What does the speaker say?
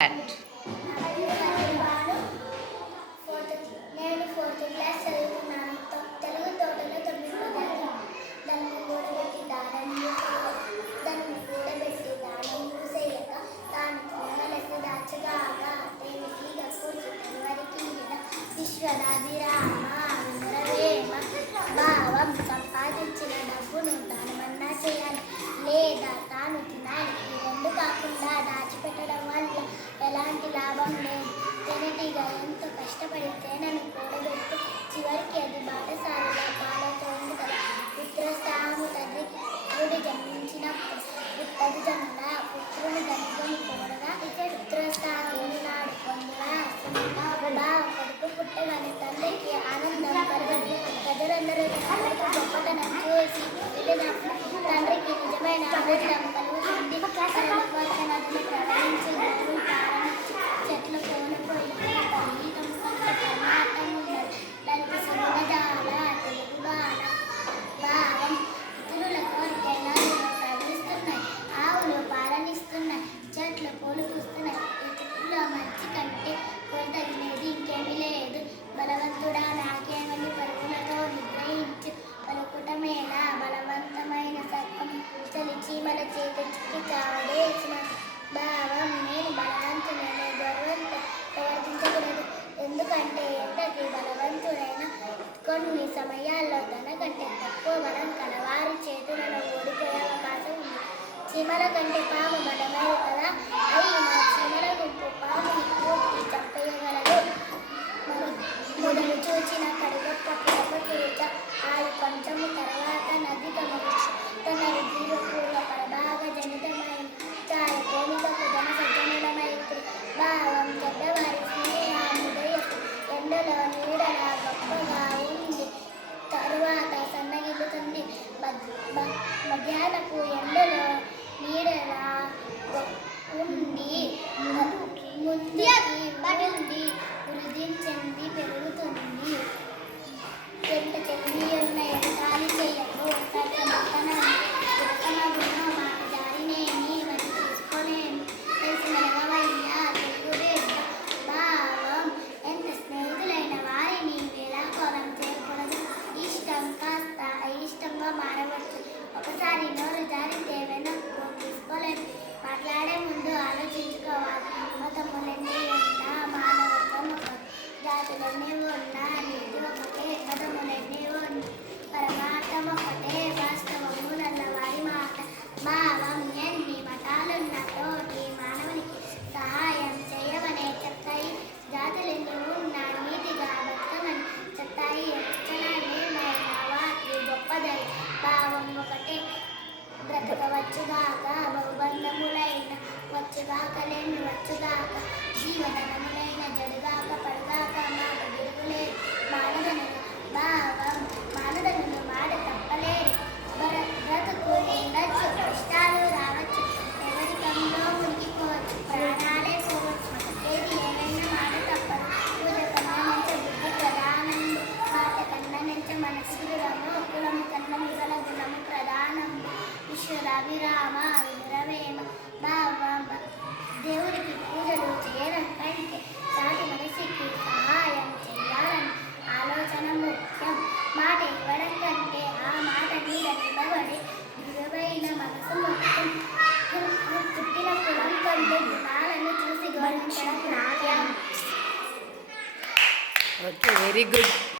నేను fourth class చదువుతున్నాను. తెలుగు తోటలో 9 పదాలు. దాన్ని కూడబెట్టి దానం మూసేయక తాను తినగలకు దాచగాక దేవికి గప్పుడు ఎవరికి విశ్వనాభిరామ వినురవేమ భావం సంపాదించిన డబ్బును దానమన్నా చేయాలి లేదా తాను తినాలి. ఈ రెండు కాకుండా దాచిపెట్టడం వల్ల ఎలాంటి లాభం లేదు. తేనెటీగ ఎంతో కష్టపడి తేనెను కూడబెట్టి చివరికి అది బాటసారిగా పాలతో ఉంది కదా. పుత్రస్థాము తండ్రికి పుత్రుడు జన్మించినప్పుడు పుట్టది జన్మ పుత్రుని గనుకొని కూడగా పుత్రస్థాముని నాడు పొందిన బావ కొడుకు పుట్టగానే తండ్రికి ఆనందం కలగదు. ప్రజలందరూ తండ్రికి గొప్పతనం చూసి వెళ్ళినప్పుడు తండ్రికి నిజమైన ఆనందం కలుగుతుంది. నదిని ప్రవహించి చెట్ల కోనుపోయి గీతం కొంత పరమార్థం ఉండదు. దానికి సుమజాల తెలుగు భావం ఇతరులకు నదులు ప్రవహిస్తున్నాయి, ఆవులు పాలనిస్తున్నాయి, చెట్లు పూలు పూస్తున్నాయి. ఈ చెట్టులో మంచి కంటే కొరతగినది ఇంకేమీ లేదు. బలవంతుడా నాకేమని పరుగులతో నిగ్రహించు పలుకుటమేలా బలవంతమైన సర్పం చలిచి మన చేతి చిక్కి చావడేసిన భావం. నేను బలవంతుడైన గర్వంతో ప్రవర్తించకూడదు. ఎందుకంటే ఎంతటి బలవంతుడైనా కొన్ని సమయాల్లో తనకంటే తక్కువ బలం కలవారి చేతులలో ఓడిపోయే అవకాశం ఉంది. చీమల కంటే పాము బలమైనది కదా. అయినా చీమల గుంపు పాముని పూర్తి చంపేయగలదు. మొదలు చూచిన కడిగొప్ప పిలపకూచ ఆడు కొంచెము తర్వాత నది తన రుధిరపూర్వ పరభాగ జనితమైన చారి ప్రేమికకు ధన సజ్జనులమైత్రి భావం చెడ్డవారి స్నేహముదయపు ఎండలో నీడలా గొప్పగా ఉంది తరువాత సన్నగిల్లుతుంది. మధ్యాహ్నపు ఎండలో నీడలా ఉండి ముందుకి వృద్ధించింది పెరుగుతుంది. ఎంత చెల్లియున్న ఎంతాలి చెయ్యకు మాకు దారినేమి మరి తీసుకోలేను తెలిసి మెలగవయ్యా తెలుగుదే భావం. ఎంత స్నేహితులైన వారిని వేలాకోలం చేయకూడదు. ఇష్టం కాస్త అయిష్టంగా మారవచ్చు. ఒకసారి నోరు జారితే వెనక్కు తీసుకోలేదు. మాట్లాడే ముందు ఆలోచించుకోవాలి. మతములన్నీ ఉన్నా మానవత్వం ఒకటి, జాతులన్నీ ఉన్నా నీతి ఒకటే, మతములన్నీ ఉన్న పరమార్థం ఒకటే, వాస్తవములన్న వారి మాట భావం. ఎన్ని మతాలున్న తోటి మానవునికి సహాయం చేయమనే చెప్తాయి. జాతులన్నీ ఉన్నా నీతిగా బతకమని చెప్తాయి. రచనమైన వాటి గొప్పదై భావం ఒకటే. బ్రతకవచ్చుగాక బహుబంధములైన వచ్చుగాక లేని వచ్చుగాక జీవనములైన జడుగాక పడుగాక మాట తిరుగులేదు. మానదనులు భావం మానదనులు మాట తప్పలేదు. బ్రతుకు ఉండొచ్చు, కష్టాలు రావచ్చు, ఎవరికంలో మునిగిపోవచ్చు, ప్రాణాలే పోవచ్చు. ఏది ఏమైనా మాట తప్పదు. పూజ కన్నా నుంచి బుద్ధి ప్రధానం, మాట కన్నా నుంచి మనసు దృఢము, కులము కన్నా మిగల గుణము ప్రధానం. విశ్వరాభిరామ వినురవేమ భావం. దేవుడికి పూజలు చేయడం కంటే సాటి మనిషికి సహాయం చేయాలని ఆలోచన ముఖ్యం. మాట ఇవ్వడం కంటే ఆ మాట మీద నిలబడి విలువైన మనసు ముఖ్యం. పుట్టిన కులం కంటే గుణాలను చూసి గౌరవించడం నాట్యం. Okay, very good.